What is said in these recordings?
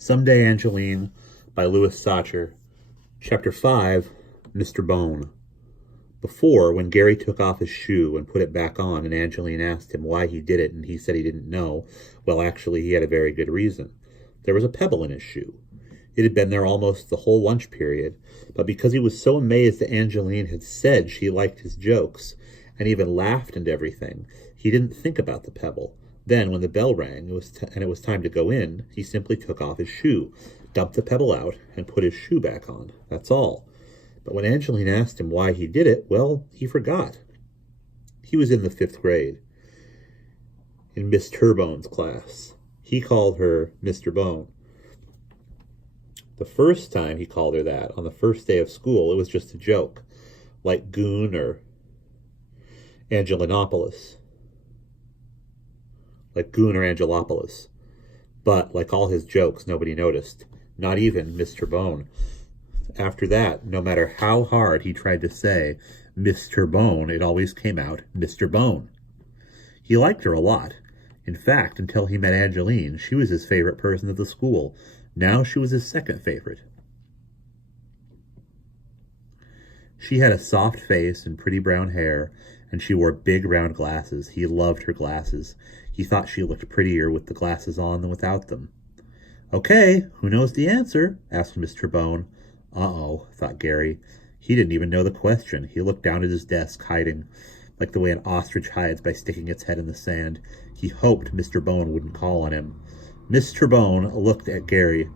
Someday Angeline by Sachar. Chapter 5, Mr. Bone. Before, when Gary took off his shoe and put it back on and Angeline asked him why he did it and he said he didn't know, well, actually, he had a very good reason. There was a pebble in his shoe. It had been there almost the whole lunch period, but because he was so amazed that Angeline had said she liked his jokes and even laughed and everything, he didn't think about the pebble. Then, when the bell rang and it was time to go in, he simply took off his shoe, dumped the pebble out, and put his shoe back on. That's all. But when Angeline asked him why he did it, well, he forgot. He was in the 5th grade, in Miss Turbone's class. He called her Mr. Bone. The first time he called her that, on the first day of school, it was just a joke, like Goon or Angelinopolis. Like Goon or Angelopolis. But, like all his jokes, nobody noticed. Not even Mr. Bone. After that, no matter how hard he tried to say Mr. Bone, it always came out Mr. Bone. He liked her a lot. In fact, until he met Angeline, she was his favorite person at the school. Now she was his second favorite. She had a soft face and pretty brown hair, and she wore big round glasses. He loved her glasses. He thought she looked prettier with the glasses on than without them. "Okay, who knows the answer?" asked Mr. Bone. Uh-oh, thought Gary. He didn't even know the question. He looked down at his desk, hiding, like the way an ostrich hides by sticking its head in the sand. He hoped Mr. Bone wouldn't call on him. Mr. Bone looked at Gary.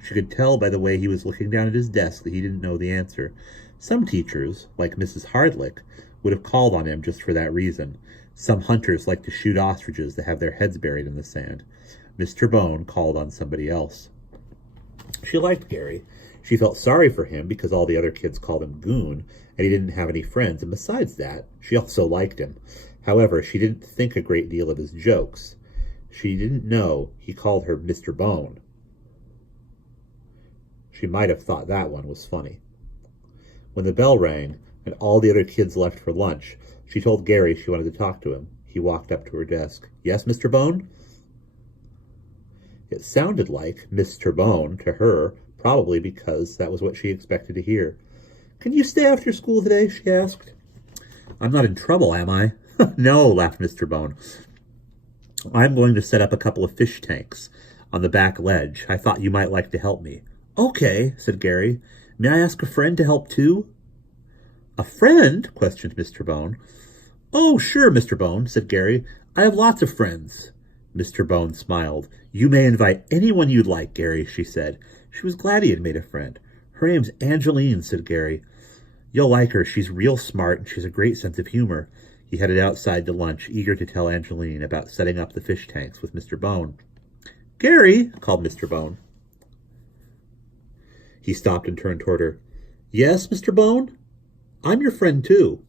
She could tell by the way he was looking down at his desk that he didn't know the answer. Some teachers, like Mrs. Hardlick, would have called on him just for that reason. Some hunters like to shoot ostriches that have their heads buried in the sand. Mr. Bone called on somebody else. She liked Gary. She felt sorry for him because all the other kids called him Goon, and he didn't have any friends, and besides that, she also liked him. However, she didn't think a great deal of his jokes. She didn't know he called her Mr. Bone. She might have thought that one was funny. When the bell rang and all the other kids left for lunch, she told Gary she wanted to talk to him. He walked up to her desk. "Yes, Mr. Bone?" It sounded like Mr. Bone to her, probably because that was what she expected to hear. "Can you stay after school today?" she asked. "I'm not in trouble, am I?" "No," laughed Mr. Bone. "I'm going to set up a couple of fish tanks on the back ledge. I thought you might like to help me." "Okay," said Gary. "May I ask a friend to help too?" "A friend?" questioned Mr. Bone. "Oh, sure, Mr. Bone," said Gary. "I have lots of friends." Mr. Bone smiled. "You may invite anyone you'd like, Gary," she said. She was glad he had made a friend. "Her name's Angeline," said Gary. "You'll like her. She's real smart, and she's a great sense of humor." He headed outside to lunch, eager to tell Angeline about setting up the fish tanks with Mr. Bone. "Gary," called Mr. Bone. He stopped and turned toward her. "Yes, Mr. Bone? I'm your friend, too."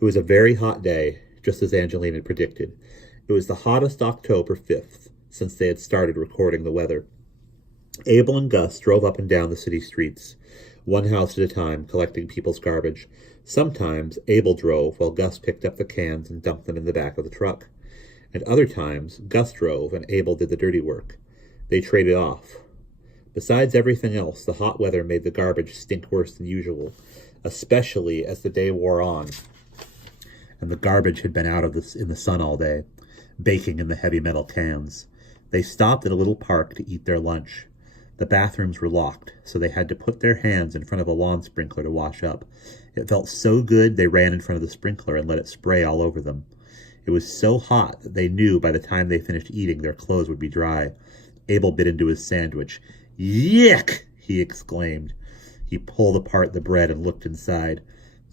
It was a very hot day, just as Angeline had predicted. It was the hottest October 5th since they had started recording the weather. Abel and Gus drove up and down the city streets, one house at a time, collecting people's garbage. Sometimes Abel drove while Gus picked up the cans and dumped them in the back of the truck. And other times, Gus drove and Abel did the dirty work. They traded off. Besides everything else, the hot weather made the garbage stink worse than usual, especially as the day wore on and the garbage had been out in the sun all day, baking in the heavy metal cans. They stopped at a little park to eat their lunch. The bathrooms were locked, so they had to put their hands in front of a lawn sprinkler to wash up. It felt so good they ran in front of the sprinkler and let it spray all over them. It was so hot that they knew by the time they finished eating their clothes would be dry. Abel bit into his sandwich. "Yick!" he exclaimed. He pulled apart the bread and looked inside.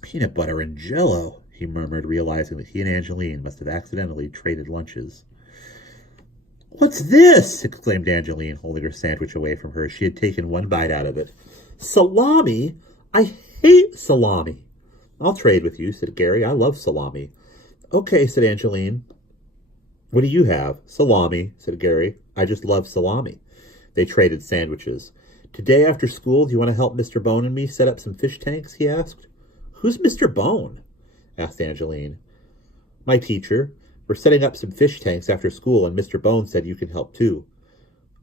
"Peanut butter and Jell-O," he murmured, realizing that he and Angeline must have accidentally traded lunches. "What's this?" exclaimed Angeline, holding her sandwich away from her. She had taken one bite out of it. "Salami? I hate salami." "I'll trade with you," said Gary. "I love salami." "Okay," said Angeline. "What do you have?" "Salami," said Gary. "I just love salami." They traded sandwiches. "Today after school, do you want to help Mr. Bone and me set up some fish tanks?" he asked. "Who's Mr. Bone?" asked Angeline. "My teacher. We're setting up some fish tanks after school, and Mr. Bone said you can help too."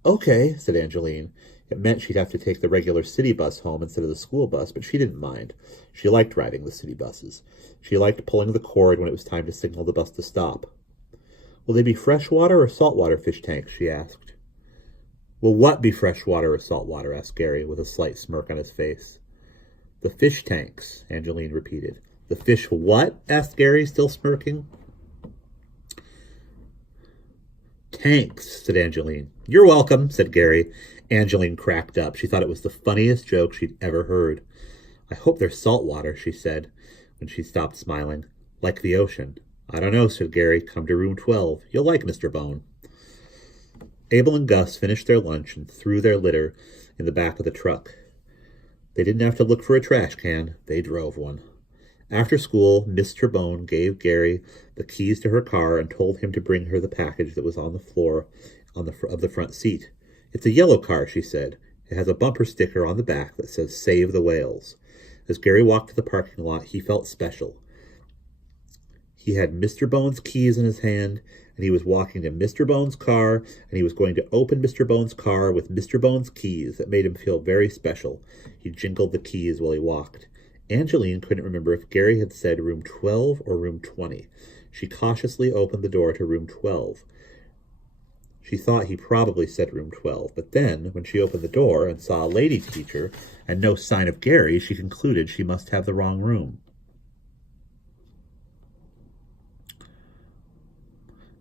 Okay, said Angeline. It meant she'd have to take the regular city bus home instead of the school bus, but she didn't mind. She liked riding the city buses. She liked pulling the cord when it was time to signal the bus to stop. Will they be freshwater or saltwater fish tanks? She asked. Will what be freshwater or saltwater? Asked Gary, with a slight smirk on his face. The fish tanks, Angeline repeated. The fish what? Asked Gary, still smirking. Tanks, said Angeline. You're welcome, said Gary. Angeline cracked up. She thought it was the funniest joke she'd ever heard. I hope they're saltwater, she said, when she stopped smiling. Like the ocean. I don't know, said Gary. Come to room 12. You'll like Mr. Bone. Abel and Gus finished their lunch and threw their litter in the back of the truck. They didn't have to look for a trash can. They drove one. After school, Mr. Bone gave Gary the keys to her car and told him to bring her the package that was on the floor of the front seat. It's a yellow car, she said. It has a bumper sticker on the back that says, Save the Whales. As Gary walked to the parking lot, he felt special. He had Mr. Bone's keys in his hand, and he was walking to Mr. Bone's car, and he was going to open Mr. Bone's car with Mr. Bone's keys. That made him feel very special. He jingled the keys while he walked. Angeline couldn't remember if Gary had said room 12 or room 20. She cautiously opened the door to room 12. She thought he probably said room 12, but then, when she opened the door and saw a lady teacher and no sign of Gary, she concluded she must have the wrong room.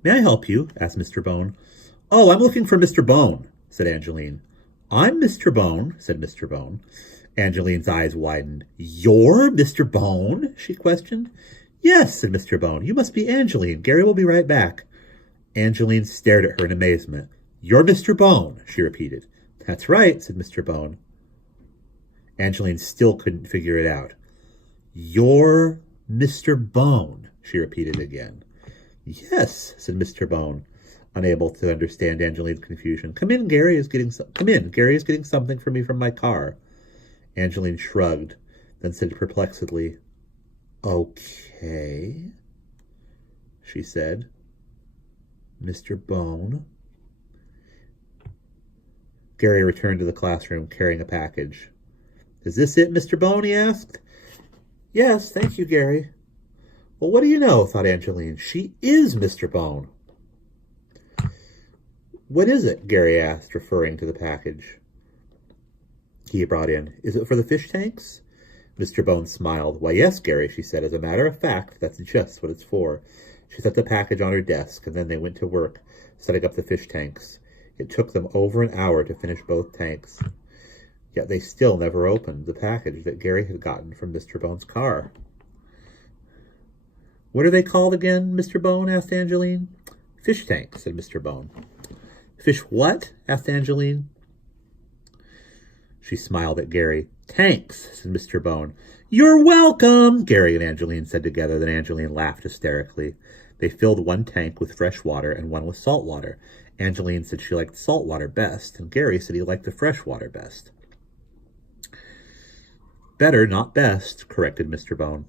May I help you? Asked Mr. Bone. Oh, I'm looking for Mr. Bone, said Angeline. I'm Mr. Bone, said Mr. Bone. Angeline's eyes widened. You're Mr. Bone? She questioned. Yes, said Mr. Bone. You must be Angeline. Gary will be right back. Angeline stared at her in amazement. You're Mr. Bone, she repeated. That's right, said Mr. Bone. Angeline still couldn't figure it out. You're Mr. Bone, she repeated again. Yes, said Mr. Bone, unable to understand Angeline's confusion. Come in, Gary is getting something for me from my car. Angeline shrugged, then said perplexedly, Okay, she said. Mr. Bone. Gary returned to the classroom carrying a package. Is this it, Mr. Bone? He asked. Yes, thank you, Gary. Well, what do you know, thought Angeline. She is Mr. Bone. What is it? Gary asked, referring to the package he brought in. Is it for the fish tanks? Mr. Bone smiled. Why, yes, Gary, she said. As a matter of fact, that's just what it's for. She set the package on her desk, and then they went to work, setting up the fish tanks. It took them over an hour to finish both tanks. Yet they still never opened the package that Gary had gotten from Mr. Bone's car. What are they called again, Mr. Bone? Asked Angeline. Fish tanks, said Mr. Bone. Fish what? Asked Angeline. She smiled at Gary. Tanks, said Mr. Bone. You're welcome, Gary and Angeline said together. Then Angeline laughed hysterically. They filled one tank with fresh water and one with salt water. Angeline said she liked salt water best, and Gary said he liked the fresh water best. Better, not best, corrected Mr. Bone.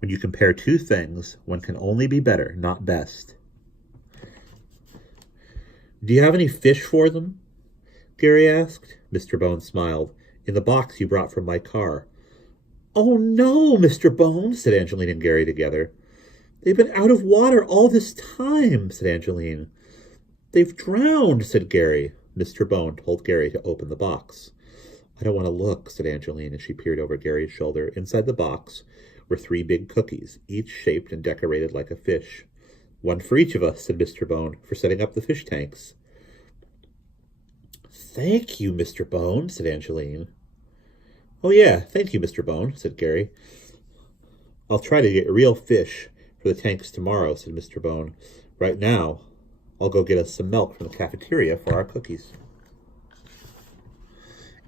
When you compare two things, one can only be better, not best. Do you have any fish for them? Gary asked. Mr. Bone smiled. In the box you brought from my car. Oh, no, Mr. Bone, said Angeline and Gary together. They've been out of water all this time, said Angeline. They've drowned, said Gary. Mr. Bone told Gary to open the box. I don't want to look, said Angeline as she peered over Gary's shoulder. Inside the box were 3 big cookies, each shaped and decorated like a fish. One for each of us, said Mr. Bone, for setting up the fish tanks. Thank you, Mr. Bone, said Angeline. Oh, yeah, thank you, Mr. Bone, said Gary. I'll try to get real fish for the tanks tomorrow, said Mr. Bone. Right now, I'll go get us some milk from the cafeteria for our cookies.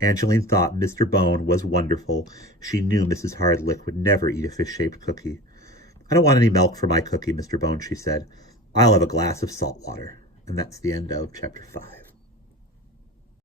Angeline thought Mr. Bone was wonderful. She knew Mrs. Hardlick would never eat a fish-shaped cookie. I don't want any milk for my cookie, Mr. Bone, she said. I'll have a glass of salt water. And that's the end of Chapter 5.